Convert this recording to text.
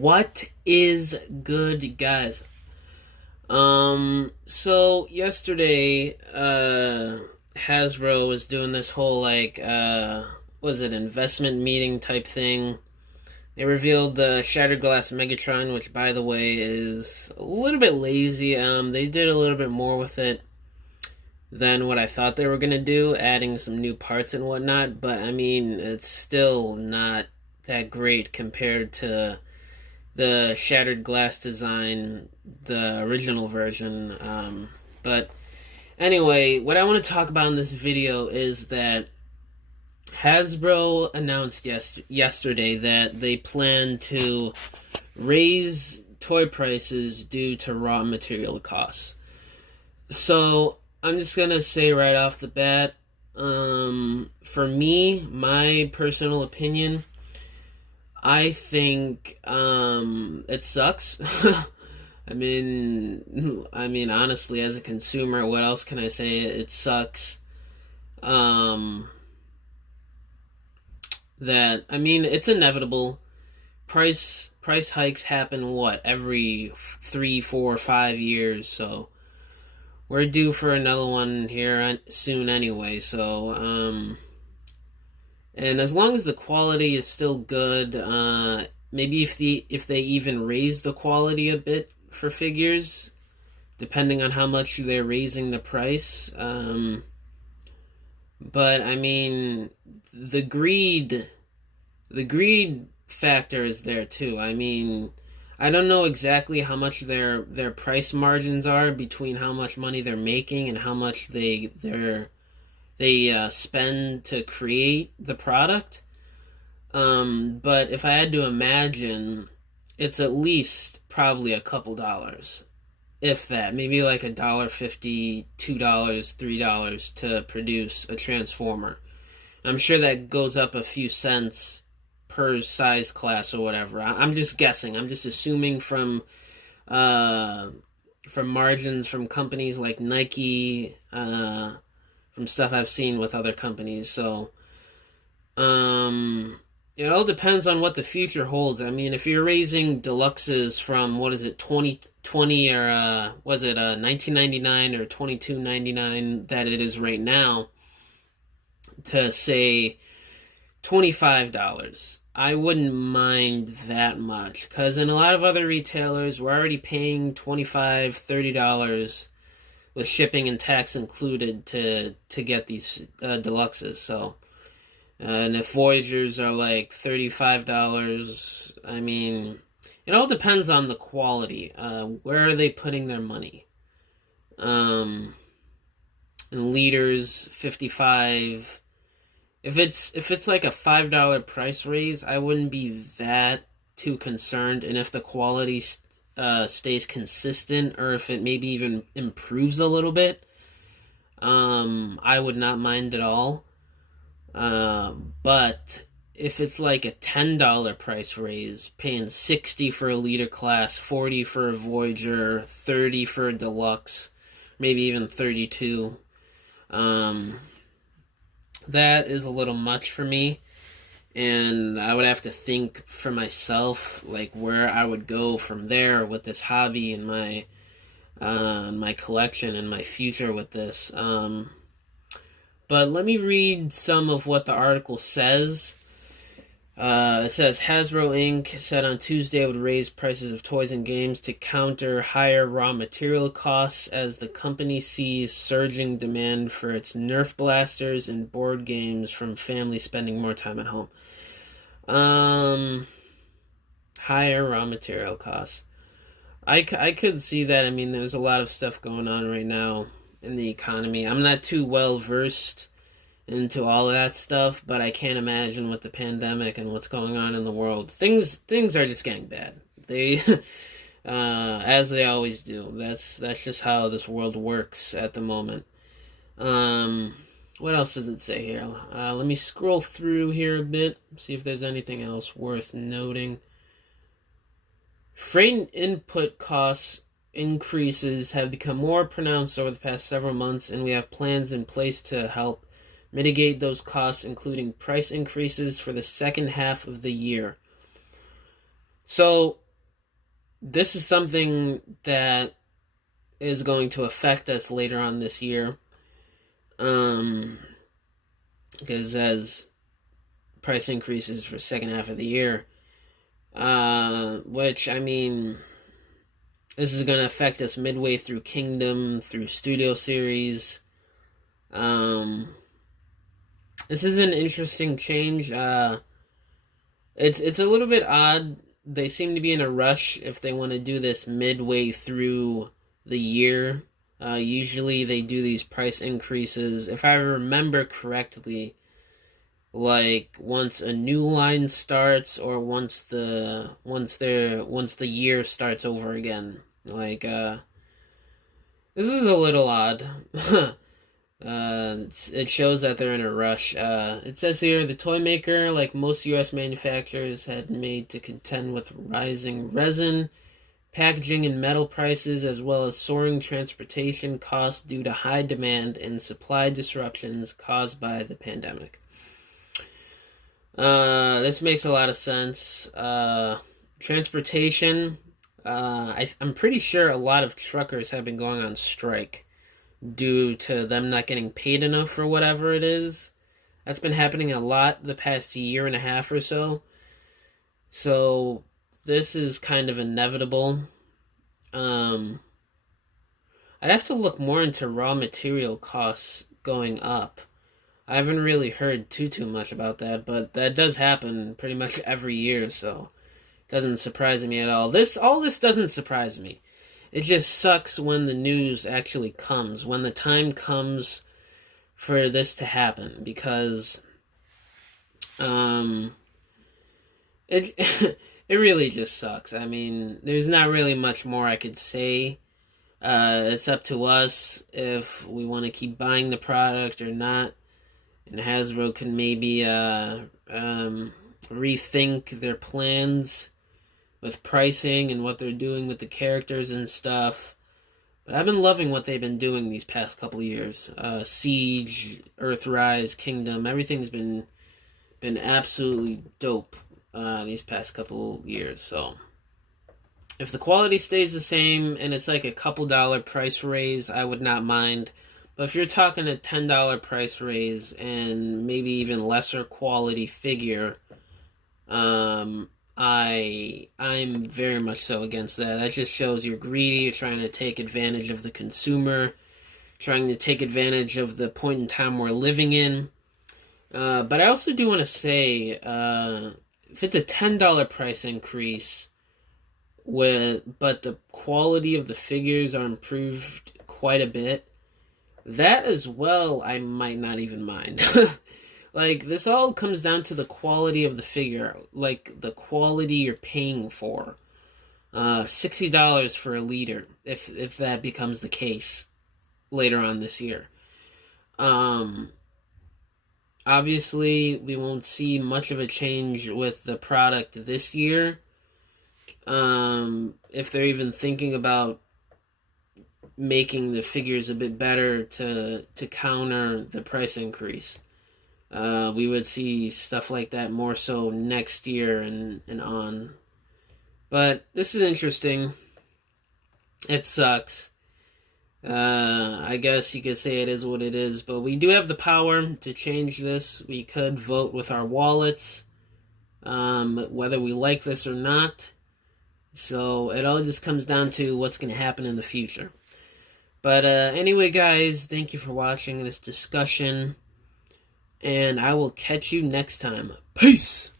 What is good, guys? So yesterday, Hasbro was doing this whole was it investment meeting type thing. They revealed the Shattered Glass Megatron, which, by the way, is a little bit lazy. They did a little bit more with it than what I thought they were gonna do, adding some new parts and whatnot. But I mean, it's still not that great compared to the Shattered Glass design, the original version. But anyway, what I want to talk about in this video is that Hasbro announced yesterday that they plan to raise toy prices due to raw material costs. So I'm just gonna say right off the bat, for me, my personal opinion, I think it sucks. Honestly, as a consumer, what else can I say? It sucks. It's inevitable. Price hikes happen every 3, 4, 5 years. So we're due for another one here soon anyway. So and as long as the quality is still good, maybe if they even raise the quality a bit for figures, depending on how much they're raising the price. But I mean, the greed factor is there too. I mean, I don't know exactly how much their price margins are between how much money they're making and how much they spend to create the product. But if I had to imagine, it's at least probably a couple dollars, if that. Maybe like $1.50, $2, $3 to produce a Transformer. I'm sure that goes up a few cents per size class or whatever. I'm just guessing. I'm just assuming from margins from companies like Nike, from stuff I've seen with other companies. So, it all depends on what the future holds. I mean, if you're raising deluxes from, 2020 or was it 1999 or 22.99 that it is right now to say $25, I wouldn't mind that much, because in a lot of other retailers we're already paying $25, $30 with shipping and tax included to get these deluxes. So and if Voyagers are like $35, I mean, it all depends on the quality. Where are they putting their money? And Leaders, 55. If it's like a $5 price raise, I wouldn't be that too concerned. And if the quality stays consistent, or if it maybe even improves a little bit, I would not mind at all. But if it's like a $10 price raise, paying $60 for a leader class, $40 for a Voyager, $30 for a deluxe, maybe even $32, that is a little much for me. And I would have to think for myself, like, where I would go from there with this hobby and my collection and my future with this. But let me read some of what the article says. It says, Hasbro Inc. said on Tuesday it would raise prices of toys and games to counter higher raw material costs as the company sees surging demand for its Nerf blasters and board games from families spending more time at home. Higher raw material costs. I could see that. I mean, there's a lot of stuff going on right now in the economy. I'm not too well versed into all of that stuff, but I can't imagine with the pandemic and what's going on in the world, things are just getting bad. They as they always do. That's just how this world works at the moment. What else does it say here? Let me scroll through here a bit, see if there's anything else worth noting. Freight and input costs increases have become more pronounced over the past several months, and we have plans in place to help mitigate those costs, including price increases for the second half of the year. So this is something that is going to affect us later on this year. Um, because as price increases for second half of the year, which I mean, this is going to affect us midway through Kingdom, through Studio Series. This is an interesting change. It's a little bit odd. They seem to be in a rush if they want to do this midway through the year. Usually they do these price increases, if I remember correctly, like once a new line starts or once the year starts over again. Like this is a little odd. It shows that they're in a rush. It says here the toy maker, like most U.S. manufacturers, had made to contend with rising resin, packaging, and metal prices, as well as soaring transportation costs due to high demand and supply disruptions caused by the pandemic. This makes a lot of sense. Transportation. I'm pretty sure a lot of truckers have been going on strike due to them not getting paid enough for whatever it is. That's been happening a lot the past year and a half or so. So this is kind of inevitable. I'd have to look more into raw material costs going up. I haven't really heard too much about that, but that does happen pretty much every year, so it doesn't surprise me at all. All this doesn't surprise me. It just sucks when the news actually comes, when the time comes for this to happen, because it it really just sucks. I mean, there's not really much more I could say. It's up to us if we want to keep buying the product or not, and Hasbro can maybe rethink their plans with pricing and what they're doing with the characters and stuff. But I've been loving what they've been doing these past couple of years. Siege, Earthrise, Kingdom, everything's been absolutely dope these past couple years. So if the quality stays the same and it's like a couple dollar price raise, I would not mind. But if you're talking a $10 price raise and maybe even lesser quality figure, I'm very much so against that. That just shows you're greedy, you're trying to take advantage of the consumer, trying to take advantage of the point in time we're living in. But I also do want to say, if it's a $10 price increase, but the quality of the figures are improved quite a bit, that as well I might not even mind. Like, this all comes down to the quality of the figure, like the quality you're paying for. $60 for a liter, if that becomes the case later on this year. Obviously, we won't see much of a change with the product this year. If they're even thinking about making the figures a bit better to counter the price increase. We would see stuff like that more so next year and on. But this is interesting. It sucks. I guess you could say it is what it is, but we do have the power to change this. We could vote with our wallets, whether we like this or not. So it all just comes down to what's going to happen in the future. But anyway, guys, thank you for watching this discussion. And I will catch you next time. Peace!